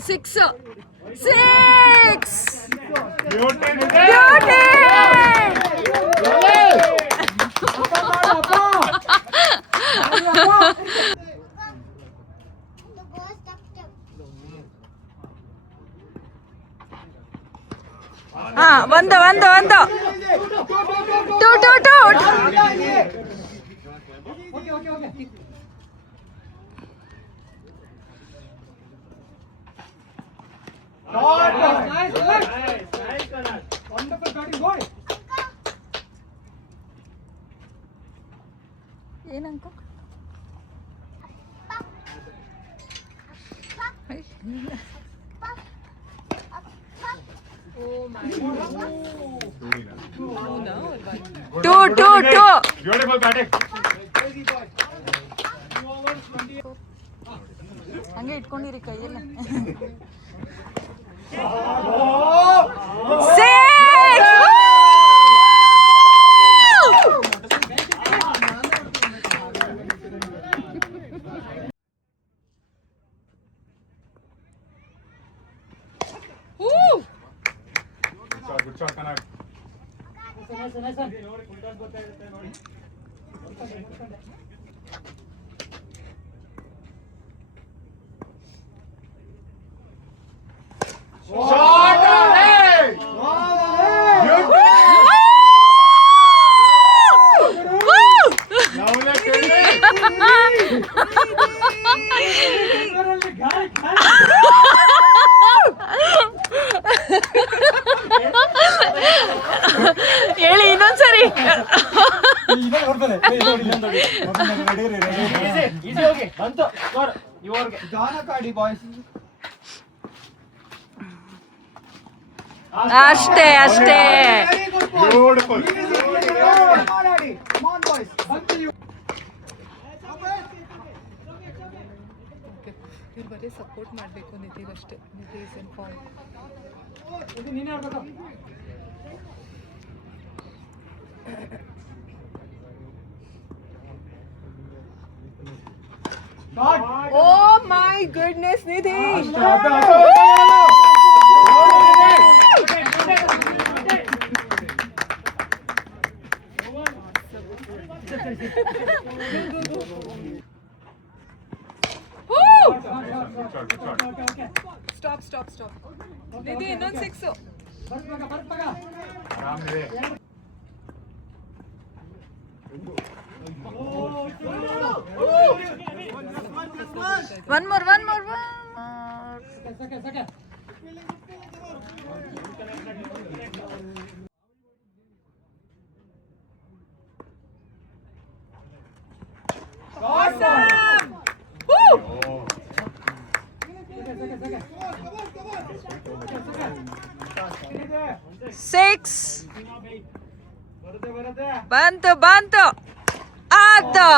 6 Beauty! ಒಂದು two ಏನಂಕ two. Beautiful batting. ಹಂಗೆ ಇಟ್ಕೊಂಡಿರಿ ಕೈಯಲ್ಲ. Good shot, Kanad. ಹೇಳಿ ಇನ್ನೊಂದ್ಸರಿ. ಅಷ್ಟೇ ಇವ್ರು ಬರೀ ಸಪೋರ್ಟ್ ಮಾಡಬೇಕು ನಿಧಿಗಷ್ಟೇ. Nidhi is in form. Oh my goodness, Nidhi! Stop. Nidhi, ಇನ್ನೊಂದು 6. One more. Second. Awesome! Woo! 6. ಬಂತು ಆಯ್ತು.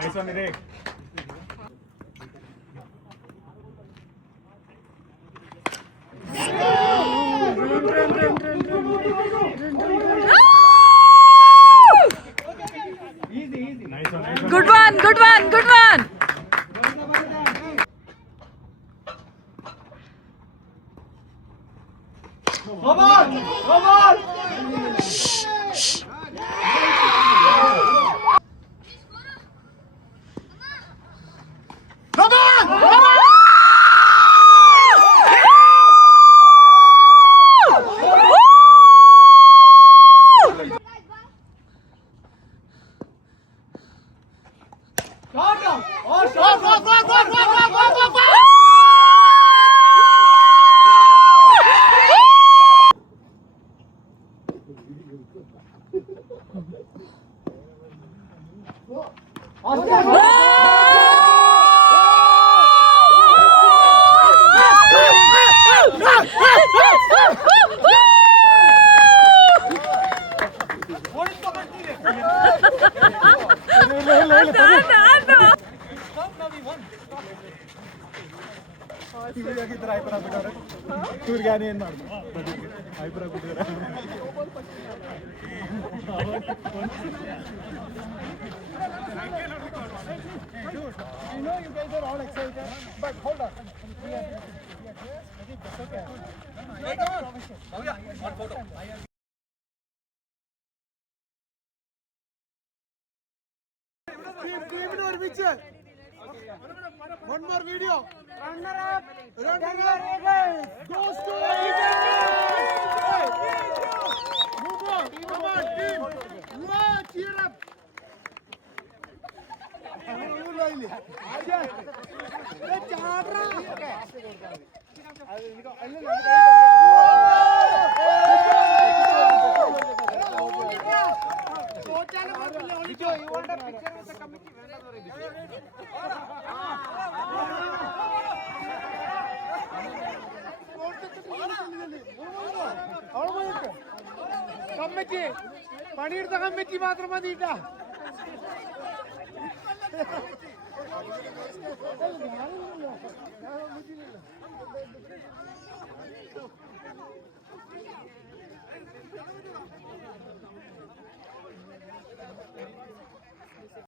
Nice one, Nidhi. Easy. Nice one. Good one. Come on. Shh. Come on. Dude, I know you guys are all excited, but hold on. We are it's okay. Take on. Oh yeah, one photo. Team or picture. One more video. Runner up goes to Move on. Come on, team. Wow, cheer up. You want a picture with the committee? Committee പണിയെടുത്ത committee മാത്രം മതിട്ടാ